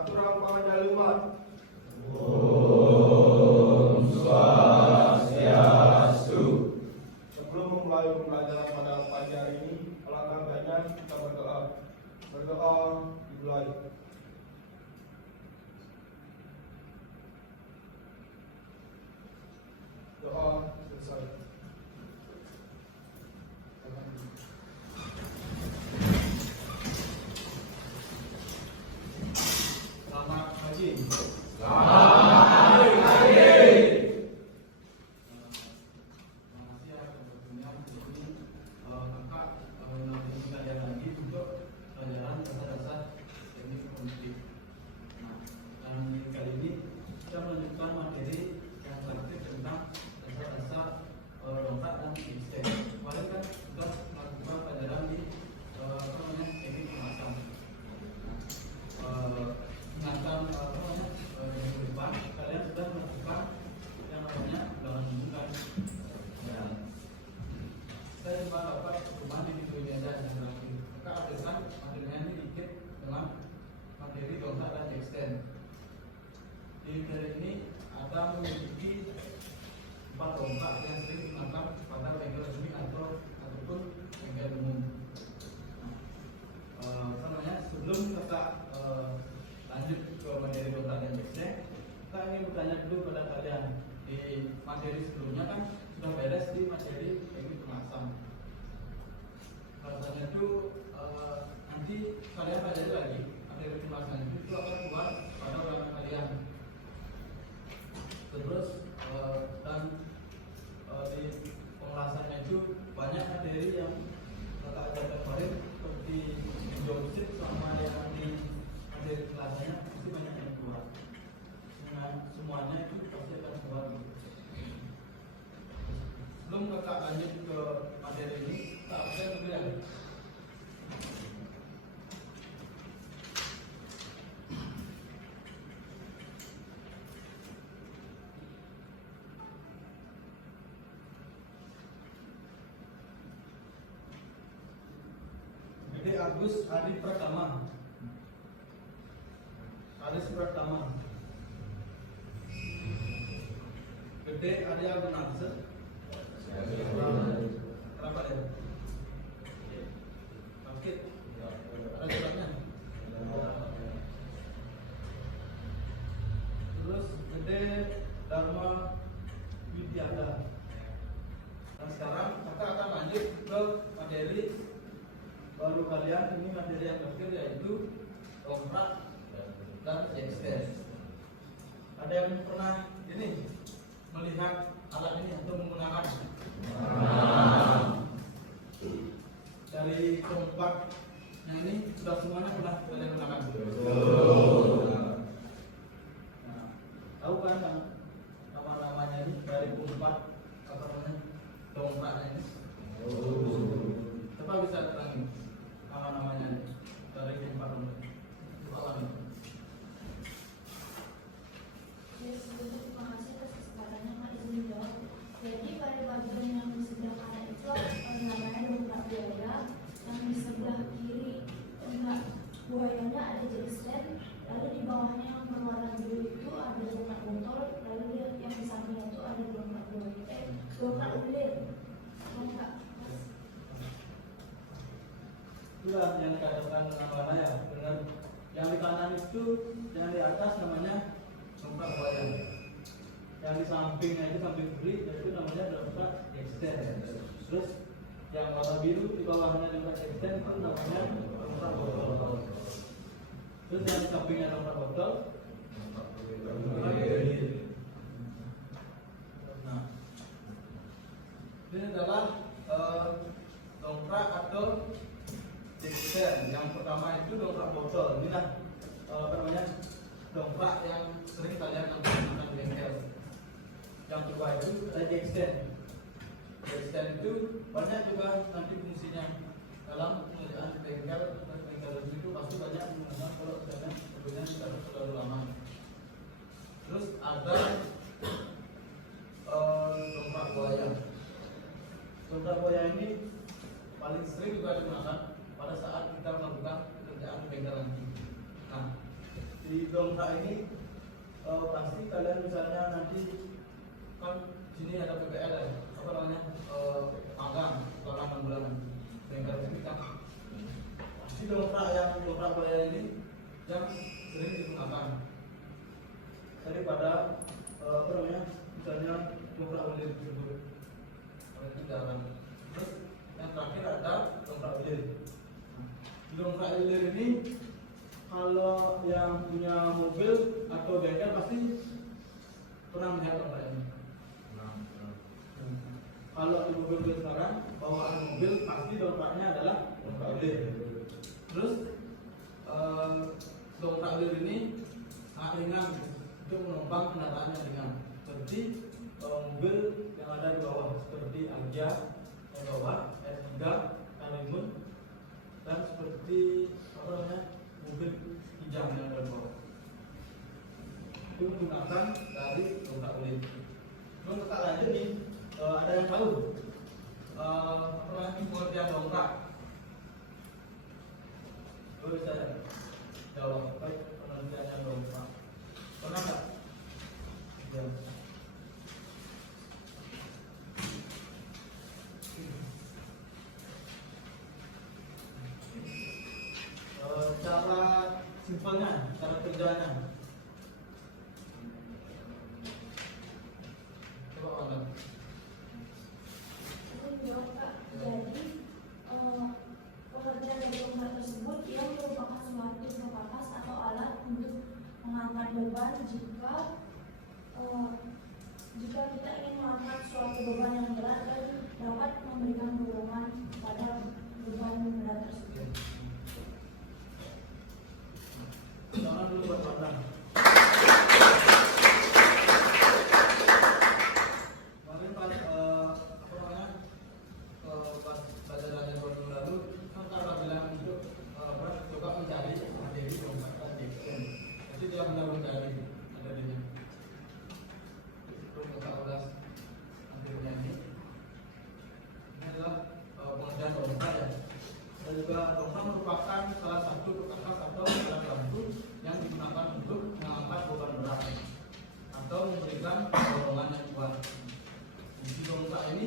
Aturan Panjalumat. Om Swastiastu. Sebelum memulai pembelajaran pada pagi hari ini, alangkah baiknya kita berdoa. Berdoa dimulai. Doa selesai. Selamat pagi. Selamat pagi. Makasih ya tentunya ini kakak mengajar lagi untuk pelajaran dasar-dasar teknik komputer. Nah, dan kali ini kita melanjutkan materi yang praktik tentang dasar-dasar dongkrak dan sistem. Kemarin kan sudah melakukan pelajaran di teknik pemasangan. Ingatan minggu depan kalian sudah melakukan yang namanya ulangan hubungan. Ya. Saya cuma dapat cuma di video ini aja yang terakhir. Maka adesan materinya ini dikit dengan materi dongkrak dan extend. Di materi ini ada memiliki 4 dongkrak yang sering digunakan pada bengkel resmi ataupun bengkel umum. Sebelum kita lanjut ke materi dongkrak dan extend, kita ingin bertanya dulu pada kalian. Di materi sebelumnya kan sudah beres di materi teknik pengasam. Rasanya itu nanti kalian pelajari lagi materi pengasaman itu akan keluar pada ulangan kalian. Terus dan di pembahasannya itu banyak materi yang kakak ajarkan kemarin seperti joystick sama yang di materi kelasnya pasti banyak yang keluar. Semuanya itu pasti akan keluar. Sebelum kakak lanjut ke materi ini, kita absen dulu ya. Jadi Agus Adi Pratama. Aris Pratama. Gede Arya Gunarsa. Berapa dia? Bangkit. Ada suratnya. Terus Gede Dharma Widyada. Dan sekarang kita akan lanjut ke materi baru kalian. Ini materi yang terakhir yaitu dongkrak dan extend. Ada yang pernah ini melihat alat ini atau menggunakan? Dari keempatnya ini sudah semuanya pernah kalian gunakan? Nah, tahu kan nama-namanya ini dari keempat apa namanya dongkraknya ini? Coba bisa terangi nama-namanya dari keempat dongkrak. Alam ini. Terima kasih atas kesempatannya Pak izin menjawab. Jadi pada bagian yang di sebelah kanan itu namanya dongkrak buaya, yang di sebelah kiri dongkrak buayanya ada extend, lalu di bawahnya yang berwarna biru itu ada dongkrak botol, lalu yang di sampingnya itu ada dongkrak buaya, dongkrak ulir, dongkrak. Itulah yang dikatakan nama ya, benar. Yang di kanan itu, yang di atas namanya dongkrak buaya. Yang di sampingnya itu samping kiri, itu namanya dongkrak extend. Terus yang warna biru di bawahnya dongkrak extend itu namanya dongkrak botol. Terus yang di sampingnya dongkrak botol, dongkrak ulir. Nah, ini adalah dongkrak atau extend. Yang pertama itu dongkrak botol. Inilah apa namanya dongkrak yang sering kalian gunakan di bengkel. Yang kedua itu ada extend. Extend itu banyak juga nanti fungsinya dalam penggunaan bengkel dan bengkel itu pasti banyak menggunakan kalau misalnya kemudian tidak terlalu lama. Terus ada dongkrak buaya. Dongkrak buaya ini paling sering juga digunakan pada saat kita melakukan pekerjaan bengkel nanti. Nah, di di dongkrak ini pasti kalian misalnya nanti kan sini ada PPL ya, apa namanya magang atau 8 bulan bengkel kita. Pasti dongkrak bayar ini yang sering digunakan daripada apa namanya misalnya dongkrak ulir tersebut itu jarang. Terus yang terakhir ada dongkrak ulir. Dongkrak ulir ini kalau yang punya mobil atau bengkel pasti pernah melihat dongkrak ini. Kalau di mobil sekarang bawaan mobil pasti dongkraknya adalah dongkrak ulir. Terus dongkrak ulir ini sangat ringan untuk menumpang kendaraan yang ringan seperti mobil yang ada di bawah seperti Agya yang bawah, R3, Karimun, dan seperti apa namanya mobil Kijang yang ada di bawah. Itu menggunakan dari dongkrak ulir. Namun kita lanjut nih, ada yang tahu apa namanya pengertian dongkrak? Boleh saya jawab baik pengertiannya dongkrak. Pernah nggak? Ya. Cara simpelnya, cara kerjanya. Coba Anda. Jadi pengerjaan dari dongkrak tersebut ia merupakan suatu perkakas atau alat untuk mengangkat beban jika kita ingin mengangkat suatu beban yang berat dan dapat memberikan dorongan pada beban berat tersebut. Jangan dulu berpandang. Kemarin pas apa namanya pas belajar waktu lalu kan kakak bilang untuk coba mencari materi dongkrak tadi. Jadi dia mencari ada di sini. Untuk kakak materinya ini adalah pengerjaan dongkrak ya. Dan juga dongkrak merupakan salah satu perkakas atau alat bantu yang digunakan untuk mengangkat beban berat atau memberikan dorongan yang kuat. Di dongkrak ini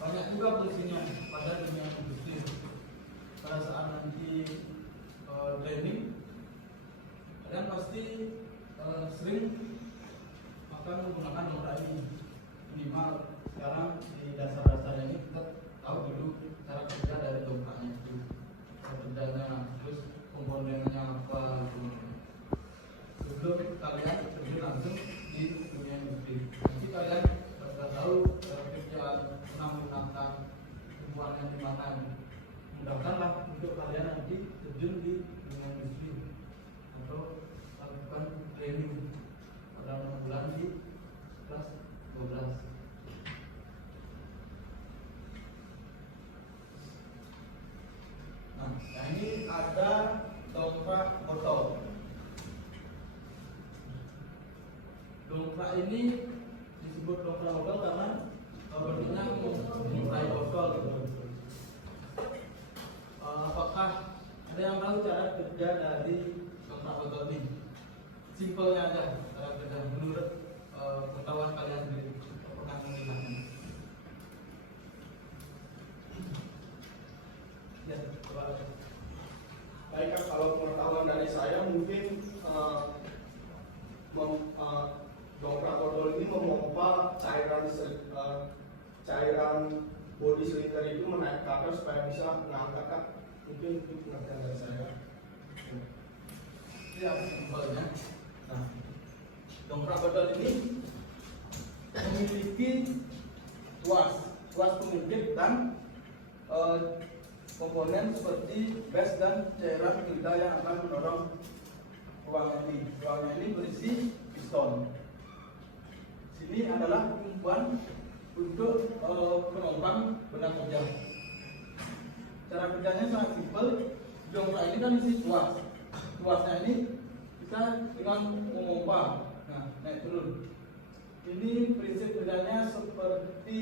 banyak juga fungsinya pada dunia industri. Pada saat nanti training, kalian pasti sering akan menggunakan dongkrak ini. Minimal sekarang di dasar-dasarnya ini kita tahu dulu cara kerja dari dongkraknya itu, cara kerjanya, terus komponennya apa gitu. Sebelum kalian terjun langsung di dunia industri, nanti kalian sudah tahu cara kerja, menggunakan hubungannya di mana. Mudahkanlah untuk kalian nanti terjun di dunia industri atau lakukan training pada 6 bulan di kelas 12. Nah, ini ada dongkrak botol. Dongkrak ini disebut dongkrak botol karena bentuknya menyerupai botol gitu. Apakah ada yang tahu cara kerja dari dongkrak botol ini? Simpelnya aja cara kerja menurut pengetahuan kalian sendiri. Apakah mengingatnya? Ya, coba. Baik, kalau pengetahuan dari saya mungkin dongkrak botol ini memompa cairan body silinder itu menaik ke atas supaya bisa mengangkat, Kak. Mungkin itu pengertian dari saya. Ya, simpelnya. Nah, dongkrak botol ini memiliki tuas pengintip dan komponen seperti bes dan cairan gilda yang akan mendorong ruangan ini. Ruangan ini berisi piston. Sini adalah tumpuan untuk penumpang benang kerja. Cara kerjanya sangat simpel. Dongkrak ini kan isi tuas. Tuasnya ini kita dengan memompa. Nah, naik turun. Ini prinsip kerjanya seperti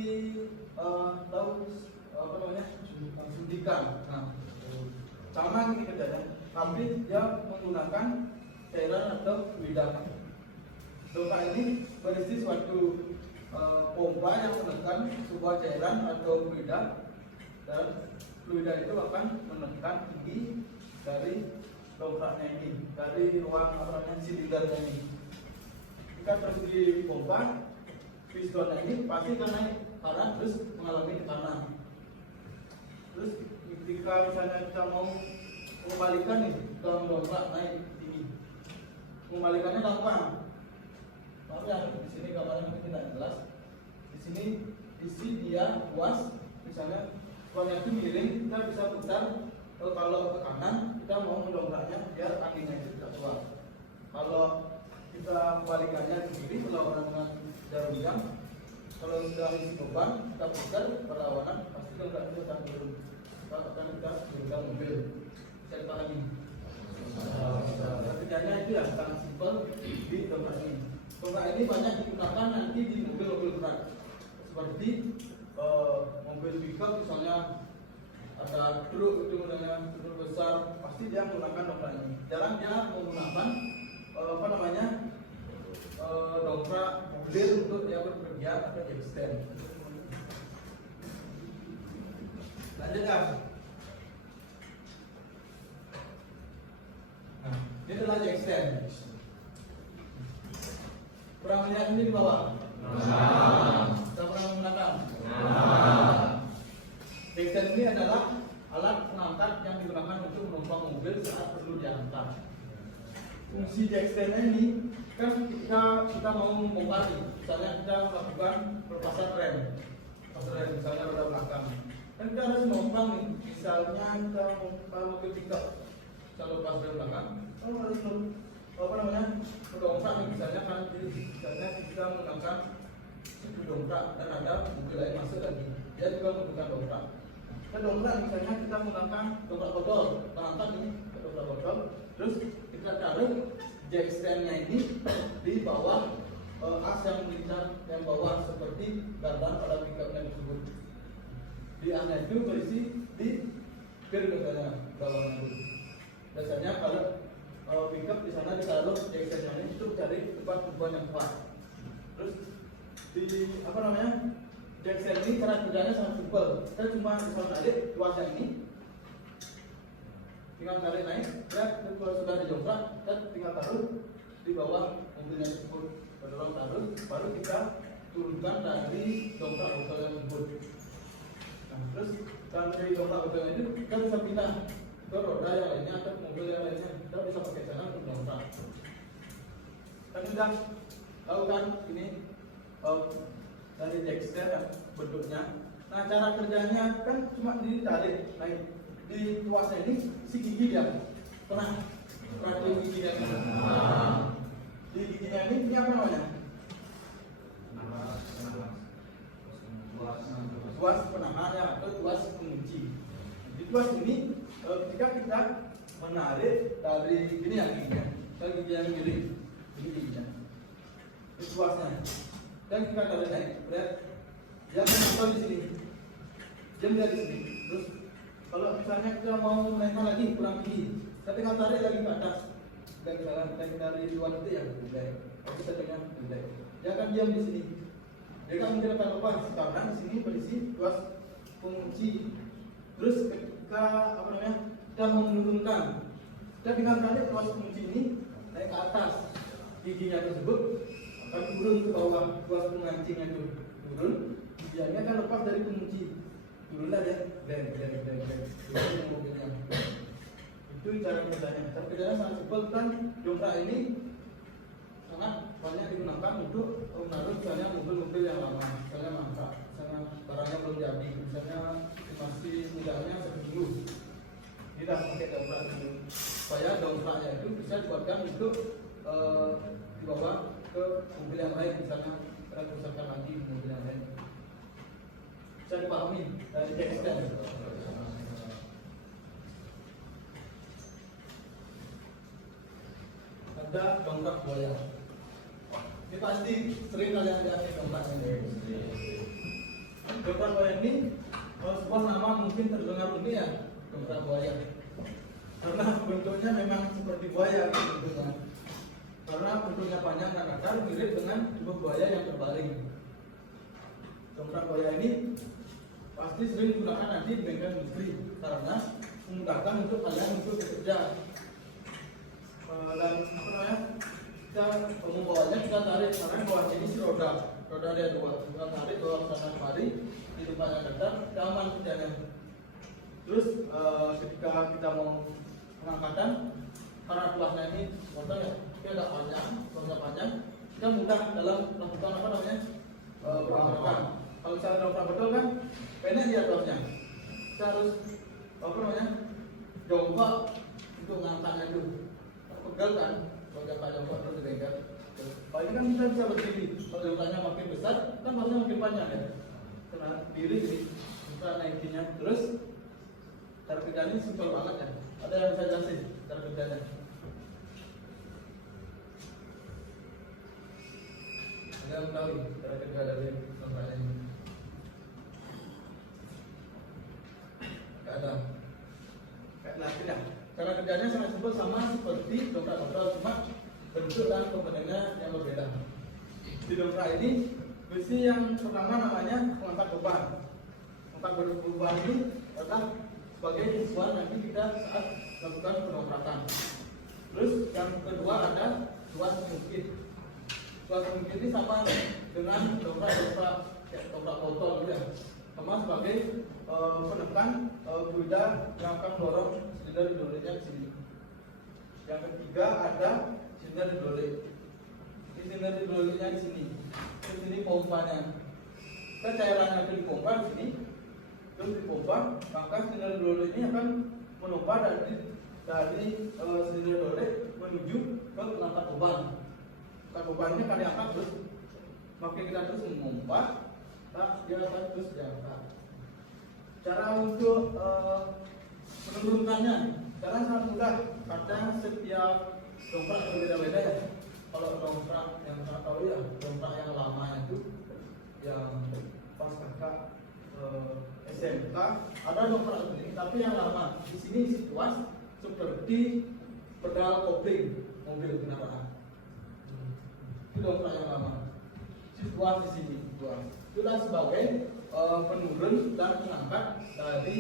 tahu apa namanya suntikan. Nah, sama ini kerjanya, tapi dia menggunakan cairan atau fluida. Dongkrak ini berisi suatu pompa yang menekan sebuah cairan atau fluida, dan fluida itu akan menekan tinggi dari dongkraknya ini, dari ruang silindernya ini. Jika terus dipompa, pistonnya ini pasti akan naik kanan terus mengalami tekanan. Terus ketika misalnya kita mau mengembalikan nih dalam dongkrak naik tinggi, mengembalikannya gampang. Maaf ya, di sini gambarnya mungkin tidak jelas. Di sini isi dia luas, misalnya ruangnya itu miring, kita bisa putar. Kalau ke kanan kita mau mendongkraknya biar anginnya itu tidak keluar. Kalau kita kebalikannya ke kiri berlawanan dengan jarum jam, kalau sudah isi beban kita putar berlawanan, pasti dongkrak itu akan turun. Akan kita turunkan mobil. Saya lupa lagi. Kerjanya itu ya sangat simpel di dongkrak ini. Dongkrak ini banyak digunakan nanti di mobil-mobil berat, seperti mobil pickup misalnya, ada truk itu misalnya truk besar, pasti dia menggunakan dongkrak ini. Jarang dia menggunakan dongkrak mobil untuk dia berpergian atau extend. Lanjut kan? Nah, ini adalah extend. Pernah melihat ini di bawah? Kita pernah menggunakan? Extend ini adalah alat pengangkat yang digunakan untuk menumpang mobil saat perlu diangkat. Fungsi extend ini kan kita mau membongkar, misalnya kita melakukan perpasan rem, misalnya roda belakang, kan kita harus menumpang nih, misalnya kita mau mobil pickup, kita lepas rem belakang, harus mendongkrak nih, misalnya kita menggunakan itu dongkrak dan ada mobil lain masuk lagi, dia juga menggunakan dongkrak. Dan dongkrak misalnya kita menggunakan dongkrak botol, mengangkat ini dongkrak botol, terus kita taruh jack stand-nya ini di bawah as yang melintang yang bawah seperti gardan pada pickupnya tersebut. Di asnya itu berisi di kir misalnya bawahnya itu. Biasanya kalau pickup di sana ditaruh jack stand-nya ini untuk cari tempat tumpuan yang kuat. Terus di jack stand ini cara kerjanya sangat simpel. Kita cuma bisa tarik tuasnya ini, tinggal tarik naik, dan kalau sudah dijongkrak, kita tinggal taruh di bawah mobilnya tersebut. Dorong taruh, baru kita turunkan dari dongkrak botol yang tersebut. Nah, terus dari dongkrak botol itu kita bisa pindah ke roda yang lainnya atau mobil yang lainnya. Kita bisa pakai sana untuk dongkrak. Kan sudah tahu kan ini dari jack stand bentuknya. Nah, cara kerjanya kan cuma ditarik naik. Di tuasnya ini si gigi dia pernah di giginya ini. Di giginya ini apa namanya? Tuas penahan ya, atau tuas pengunci. Di tuas ini ketika kita menarik dari gini ya giginya, dari gigi yang kiri, ini giginya, ini tuasnya. Dan kita tarik naik, lihat dia menonton di sini, dia melihat di sini. Terus kalau misalnya kita mau menaikkan lagi kurang tinggi, kita tinggal tarik lagi ke atas. Dan misalnya dari luar itu yang lebih kita dengan lebih dia akan diam di sini. Dia kan mungkin akan lepas karena di sini berisi tuas pengunci. Terus ketika kita mau menurunkan, kita tinggal tarik tuas pengunci ini naik ke atas. Giginya tersebut akan turun ke bawah, tuas pengancingnya itu turun, giginya akan lepas dari pengunci. Turunlah dia, turun mobilnya. Itu cara kerjanya. Cara kerjanya sangat simpel kan. Dongkrak ini sangat banyak digunakan untuk menaruh misalnya mobil-mobil yang lama, misalnya mangkrak, misalnya barangnya belum jadi, misalnya masih mudahnya seminggu. Kita pakai dongkrak dulu supaya dongkraknya itu bisa dibuatkan untuk dibawa ke mobil yang lain, misalnya kita pusatkan lagi mobil yang lain. Bisa dipahami dari teksnya. Ada dongkrak buaya. Ini pasti sering kalian lihat dongkrak ini. Dongkrak buaya ini sebuah nama mungkin terdengar unik ya, dongkrak buaya. Karena bentuknya memang seperti buaya bentuknya. karena bentuknya panjang dan datar mirip dengan tubuh buaya yang terbaring. Dongkrak buaya ini pasti sering digunakan nanti di bengkel industri karena memudahkan untuk kalian untuk bekerja. Dan apa namanya, kita membawanya kita tarik karena bawah ini si roda dia dua, kita tarik bawah sana kemari di depannya datar, kita aman kerjanya. Terus ketika kita mau pengangkatan karena tuasnya ini botol ya, dia agak panjang, kita mudah dalam melakukan apa namanya pengangkatan. Kalau misalnya dongkrak betul kan pendek dia tuasnya, kita harus apa namanya jongkok untuk ngangkatnya itu. Pegel kan, kalau jangka jongkok terus digengkel. Kalau ini kan kita bisa berdiri, kalau jongkoknya makin besar kan tuasnya makin panjang ya. Karena diri jadi kita naikinnya terus. Cara kerjanya simpel banget ya. Ada yang bisa jelasin cara kerjanya? Ada yang tahu cara kerja dari dongkraknya ini? Gak ada. Nah, tidak. Cara kerjanya sangat simpel sama seperti dongkrak motor, cuma bentuk dan komponennya yang berbeda. Di dongkrak ini besi yang pertama namanya pengangkat beban. Pengangkat beban ini adalah sebagai tumpuan nanti kita saat melakukan pendongkrakan. Terus yang kedua ada tuas pengungkit. Tuas pengungkit ini sama dengan dongkrak botol gitu ya. Sama sebagai penekan fluida yang akan mendorong silinder hidroliknya ke sini. Yang ketiga ada silinder hidrolik. Silinder hidroliknya di sini. Di sini pompanya. Kan cairannya itu dipompa di sini. Terus dipompa, maka silinder hidrolik ini akan menompa dari silinder hidrolik menuju ke pengangkat beban. Pengangkat bebannya kali angkat terus, makin kita terus memompa, dia akan terus diangkat. Cara untuk menurunkannya, cara sangat mudah. Karena setiap dongkrak berbeda-beda ya. Kalau dongkrak yang saya tahu ya, dongkrak yang lamanya itu yang pas kakak SMK ada dongkrak ini, tapi yang lama di sini situasi seperti pedal kopling mobil kendaraan. Itu dongkrak yang lama. Situasi di sini, itulah sebagai penurun dan pengangkat dari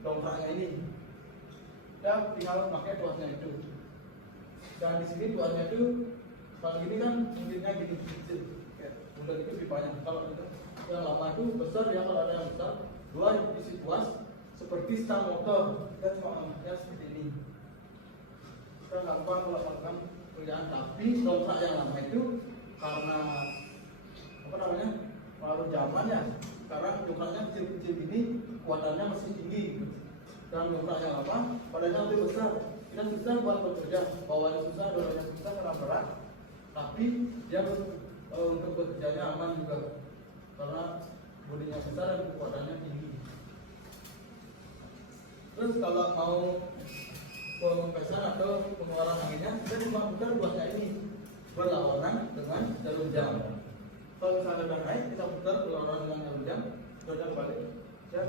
dongkraknya ini. Kita tinggal pakai tuasnya itu. Dan di sini tuasnya itu kalau gini kan mungkinnya gini kecil, udah itu lebih banyak. Kalau itu yang lama itu besar ya, kalau ada yang besar dua isi tuas seperti stang motor, kita cuma angkatnya seperti ini. Kita gampang kalau melakukan pekerjaan, tapi dongkrak yang lama itu karena apa namanya pengaruh zaman ya, sekarang dongkraknya kecil-kecil ini kekuatannya masih tinggi, dan dongkrak yang lama padanya lebih besar. Kita susah buat bekerja, bawahnya susah, dorongnya susah karena berat, tapi dia untuk bekerjanya aman juga karena bodinya besar dan kekuatannya tinggi. Terus kalau mau pengempesan atau pengeluaran anginnya, kita cuma putar buatnya ini berlawanan dengan jarum jam. Kalau misalnya udah naik, kita putar berlawanan dengan jarum jam, terus balik. Ya,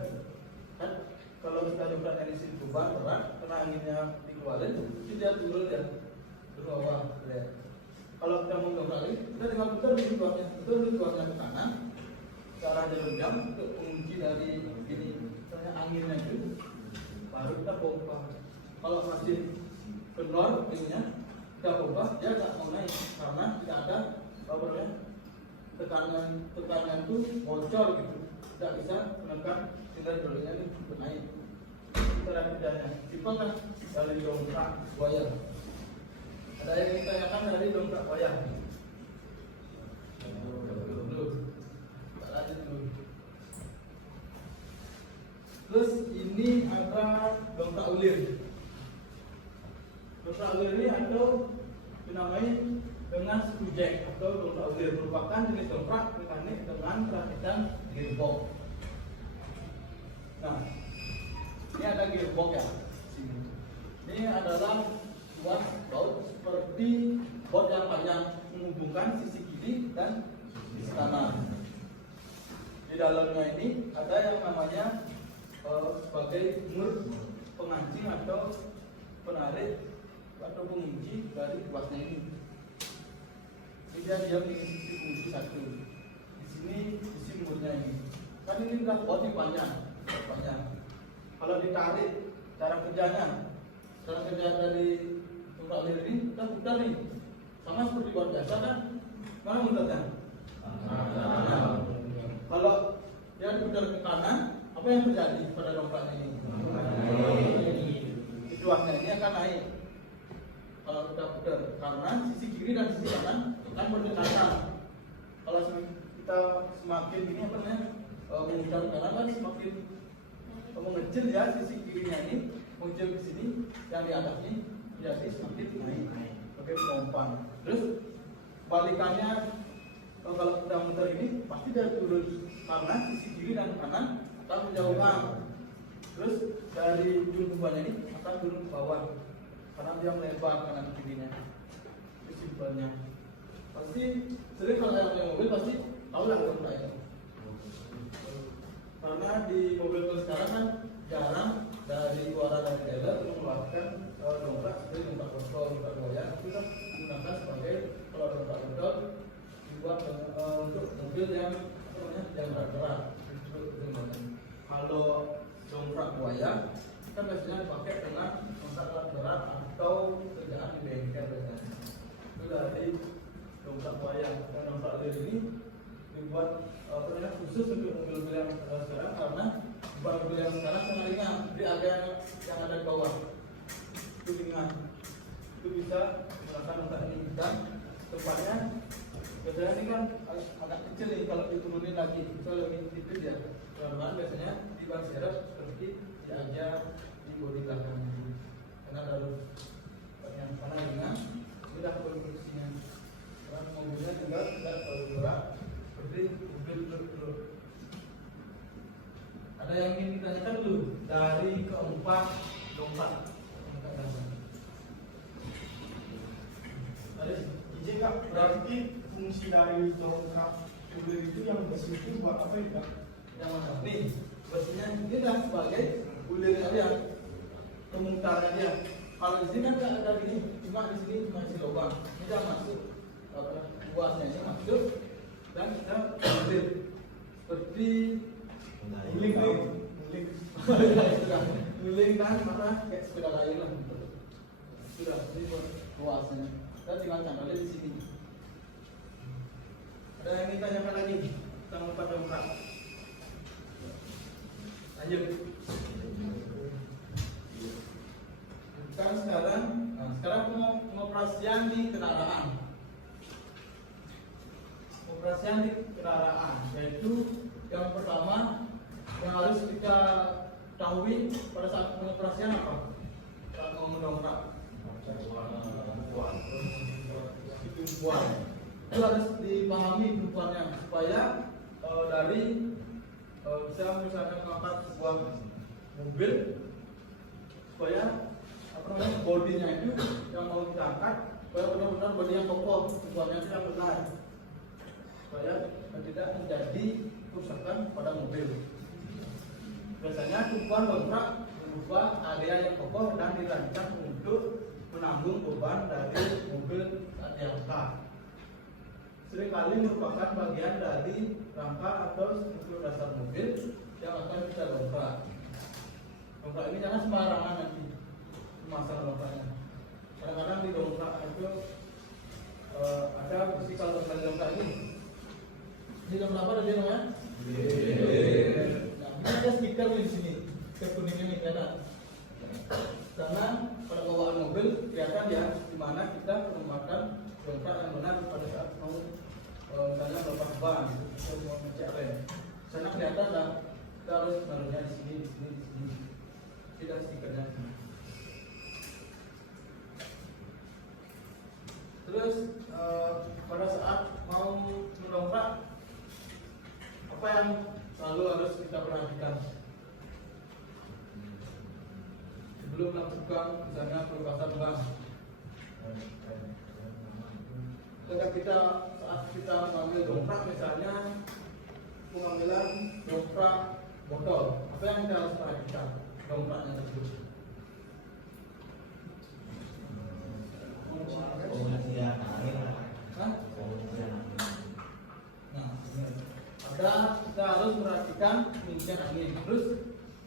kan? Kalau kita coba dari sisi beban berat, karena anginnya dikeluarin, dia turun ya, ke bawah. Ya. Kalau kita mau kembali, kita tinggal putar di tuasnya, ke kanan, ke arah jarum jam untuk mengunci dari ini, misalnya anginnya itu, baru kita pompa. Kalau masih kendor ininya, kita pompa, dia nggak mau naik karena tidak ada apa namanya tekanan itu bocor gitu, tidak bisa menekan silinder hidroliknya ini naik. Cara kerjanya simpel kan dari dongkrak buaya. Ada yang ditanyakan dari dongkrak buaya? Terus ini ada dongkrak ulir. Dongkrak ulir ini atau dinamai dengan screw jack atau dongkrak ulir, merupakan jenis dongkrak mekanik dengan perakitan gearbox. Nah, ini ada gearbox ya. Ini adalah tuas baut seperti baut yang panjang menghubungkan sisi kiri dan sisi kanan. Di dalamnya ini ada yang namanya sebagai mur pengancing atau penarik atau pengunci dari tuasnya ini. dia diam di sisi kunci satu. Di sini sisi mulutnya ini. Kan ini udah body panjang. Kalau ditarik cara kerja dari tongkat lir ini kita putar nih, sama seperti buat biasa kan? Mana muternya? Kalau dia diputar ke kanan, apa yang terjadi pada dongkraknya ini? Tujuannya ini akan naik. Kalau kita putar ke kanan, sisi kiri dan sisi kanan akan berdekatan. Kalau kita semakin ini apa namanya memutar ke kanan kan semakin mengecil ya, sisi kirinya ini muncul ke sini, yang di atas ini jadi semakin naik. Oke, pompa. Terus balikannya kalau kita muter ini pasti dia turun karena sisi kiri dan kanan akan menjauhkan. Terus dari ujung tubuhnya ini akan turun ke bawah karena dia melebar kanan kirinya. Itu simpelnya. Pasti sering kalau yang punya mobil pasti tahu lah dongkrak itu. Karena di mobil sekarang kan jarang dari suara dari dealer mengeluarkan dongkrak seperti dongkrak botol, dongkrak buaya itu kan digunakan sebagai kalau dongkrak botol dibuat untuk mobil yang berat-berat. Kalau dongkrak buaya kan biasanya dipakai dengan dongkrak berat atau kerjaan di bengkel biasanya. Itu dari dongkrak buaya dan dongkrak lir ini dibuat khusus untuk mobil-mobil yang sekarang karena mobil yang sekarang sangat ringan, jadi ada yang ada di bawah itu ringan, itu bisa menggunakan dongkrak ini dan tempatnya biasanya ini kan agak kecil nih kalau diturunin lagi itu lebih tipis ya. Karena biasanya di ban serep seperti diaja di bodi belakangnya karena baru yang mana ringan sudah produksinya karena mobilnya juga tidak terlalu berat seperti mobil truk. Ada yang ingin ditanyakan dulu dari keempat dongkrak. Izin Kak, berarti fungsi dari dongkrak mobil itu yang besi itu buat apa ya Kak? Yang mana? Nih, besinya ini dah sebagai bulir dia, pemutarnya dia. Kalau di sini kan nggak ada gini, cuma di sini cuma isi lubang. Ini dah masuk, buasnya ini masuk dan kita bulir seperti guling guling kan mana kayak sepeda kayu lah. Sudah, ini buasnya. Kita tinggal cangkalnya di sini. Ada yang ditanyakan lagi tentang empat dongkrak? Lanjut. Sekarang pengoperasian di kendaraan. Pengoperasian di kendaraan yaitu yang pertama yang harus kita ketahui pada saat pengoperasian apa? Kalau mau mendongkrak. Tumpuan. Itu harus dipahami tumpuannya supaya dari bisa misalnya mengangkat sebuah mobil supaya apa namanya bodinya itu yang mau kita angkat supaya benar-benar bodi yang kokoh, tumpuannya itu yang benar supaya tidak menjadi kerusakan pada mobil. Biasanya tumpuan dongkrak berupa area yang kokoh dan dirancang untuk menanggung beban dari mobil saat diangkat. Seringkali merupakan bagian dari rangka atau struktur dasar mobil yang akan kita dongkrak. Dongkrak ini jangan sembarangan nanti memasang dongkraknya. Kadang-kadang di dongkrak itu ada besi kalau dongkrak ini. Ini dongkrak apa tadi namanya? Nah, ini ada stiker di sini, stiker kuning ini kelihatan. Karena pada bawaan mobil kelihatan ya di mana kita menempatkan dongkrak yang benar pada saat mau misalnya melepas ban atau mau ngecek rem. Sana kelihatan lah kita harus menaruhnya di sini, di sini. Tidak stikernya. Terus pada saat mau mendongkrak apa yang selalu harus kita perhatikan sebelum melakukan misalnya pelepasan ban? Ketika saat kita mengambil dongkrak misalnya pengambilan dongkrak botol, apa yang kita harus perhatikan dongkraknya tersebut? Pengisian air. Hah? kita harus perhatikan pengisian angin. Terus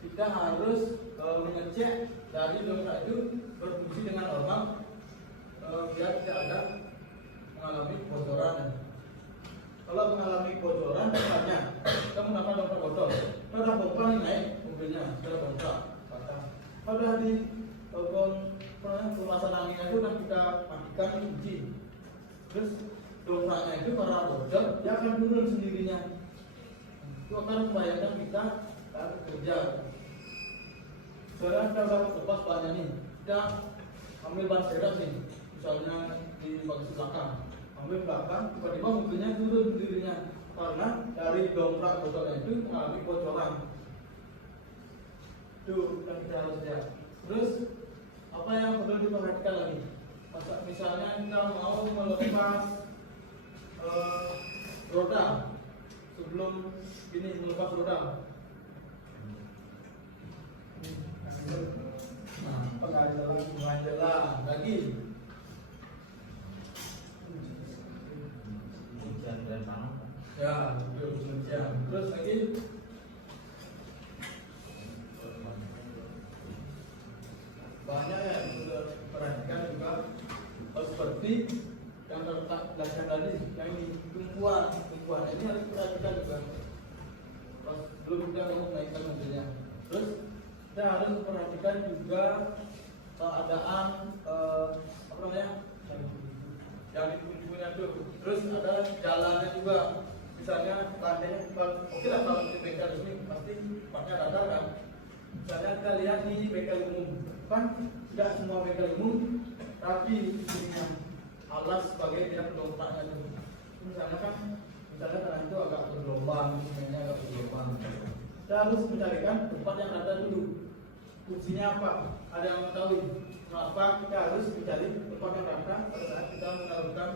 kita harus mengecek dari dongkrak itu berfungsi dengan normal, biar tidak ada mengalami kebocoran. Kalau mengalami kebocoran, misalnya kita menggunakan dongkrak bocor, ada pompa ini naik mobilnya, sudah dongkrak patah. Kalau di kemasan anginnya itu kan kita matikan kunci, terus dongkraknya itu karena bocor, dia akan turun sendirinya. Itu akan membahayakan kita saat bekerja. Sekarang kita harus lepas bannya nih, kita ambil ban serep nih, misalnya di bagian belakang, ambil belakang, tiba-tiba mobilnya turun sendirinya karena dari dongkrak bocornya itu mengalami bocoran. Itu yang kita harus lihat. Terus apa yang perlu diperhatikan lagi? Misalnya kita mau melepas roda, sebelum ini melepas roda. Nah, pengajaran lagi. Hujan dan panas. Ya, hujan. Terus lagi. Banyak yang sudah perhatikan juga seperti yang terletak belakang tadi, yang ini tumpuan ini harus perhatikan juga. Pas belum kita mau naikkan mobilnya. Terus kita harus perhatikan juga keadaan apa namanya yang ditumpunya itu. Terus ada jalannya juga. Misalnya lantainya oke lah, kalau di bengkel resmi pasti tempatnya rata kan. Misalnya kita lihat di bengkel umum, kan tidak semua bengkel umum tapi punya alas sebagai tidak pendongkraknya itu. Misalnya karena itu agak bergelombang, misalnya agak bergelombang. Kita harus mencarikan tempat yang rata dulu. Fungsinya apa? Ada yang mengetahui mengapa kita harus mencari tempat yang rata pada saat kita menaruhkan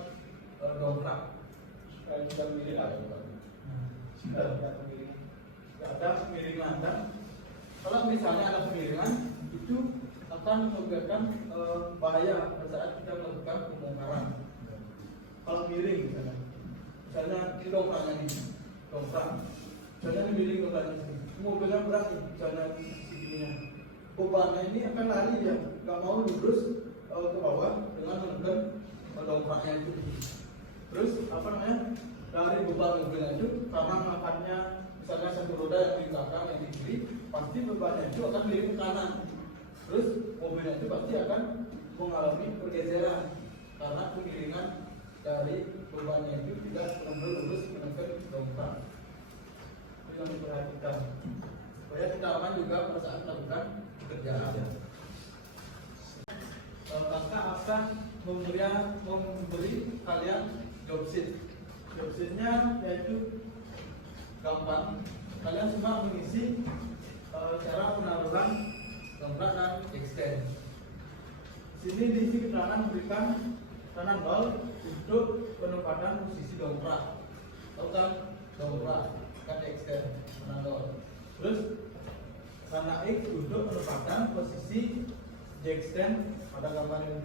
dongkrak. Kalau kita miring ada ada kemiringan kan? Kalau misalnya ada kemiringan, itu akan menyebabkan bahaya pada saat kita melakukan pembongkaran. Kalau miring misalnya ini dongkraknya nih, dongkrak, misalnya ini miring dongkraknya sini, mobilnya berat nih, misalnya segininya, bebannya ini akan lari dia, nggak mau lurus ke bawah dengan menekan dongkraknya itu. Terus apa namanya, dari beban mobilnya itu karena makannya misalnya satu roda yang di belakang yang di kiri, pasti bebannya itu akan miring ke kanan. Terus mobilnya itu pasti akan mengalami pergeseran karena kemiringan dari bebannya itu tidak benar-benar lurus menekan dongkrak. Itu yang diperhatikan supaya kita aman juga pada saat melakukan pekerjaan. Kakak akan memberi kalian job sheet. Job sheetnya yaitu gampang. Kalian cuma mengisi cara penaruhan dongkrak dan extend. Sini diisi keterangan berikan kanan nol untuk penempatan posisi dongkrak. Tahu kan dongkrak kan extend kanan nol. Terus kanan X untuk penempatan posisi extend pada gambar ini.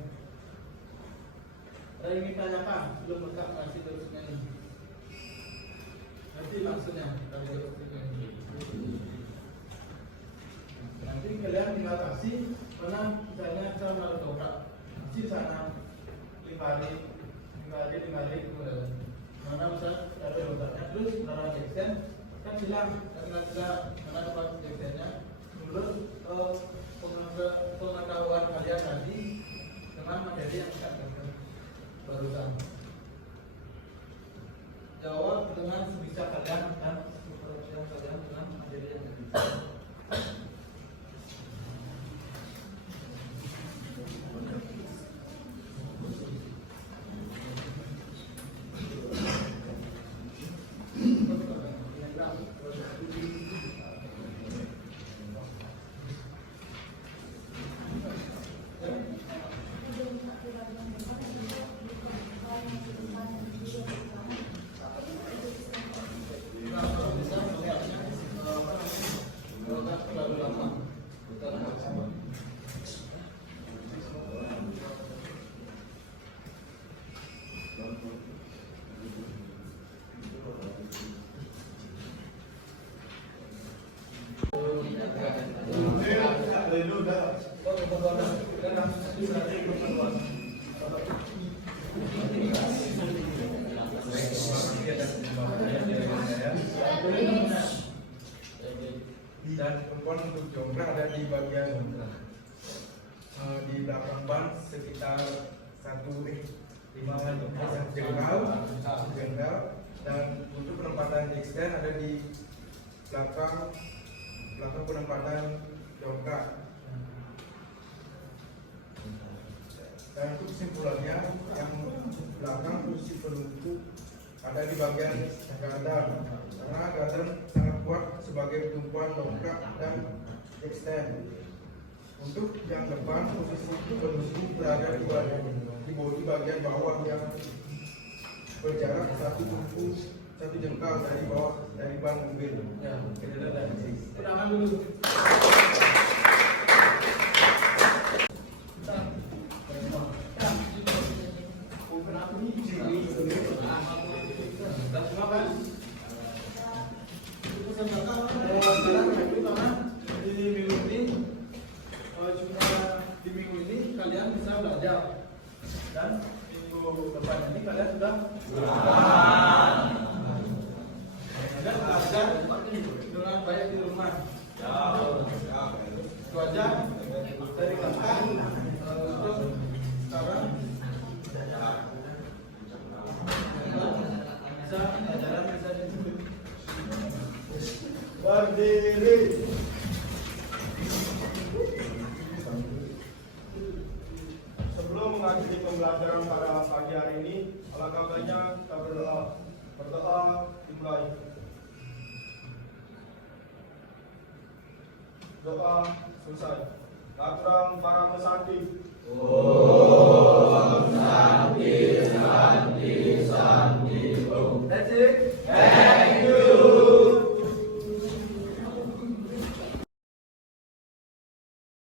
Ada yang ingin tanyakan sebelum mereka ngasih terusnya ini? Nanti maksudnya kalau ini. Nanti kalian tinggal kasih mana misalnya kita menaruh dongkrak, kasih sana 5 hari kemudian mana misal ada dongkraknya, terus menaruh extend kan bilang mana tempat extendnya. Menurut pengetahuan kalian tadi dengan materi yang kita ajarkan barusan, jawab dengan sebisa kalian dan kepercayaan kalian dengan materi yang tadi. jengkal, dan untuk penempatan extend ada di belakang penempatan dongkrak. Dan untuk kesimpulannya, yang belakang posisi penutup ada di bagian gardan, karena gardan sangat kuat sebagai tumpuan dongkrak dan extend. Untuk yang depan posisi penutup berada di bodi bagian bawah yang berjarak satu jengkal dari ban mobil. Ya, pegangan dulu. Di minggu ini kalian bisa belajar, dan minggu depan ini kalian sudah dan belajar dengan baik di rumah. Itu aja dari kakak untuk sekarang. Bisa pelajaran bisa ditutup. Berdiri. Sebelum mengakhiri pembelajaran pada pagi hari ini, alangkah baiknya kita berdoa. Berdoa dimulai. Doa selesai. Laturang para pesanti. That's it.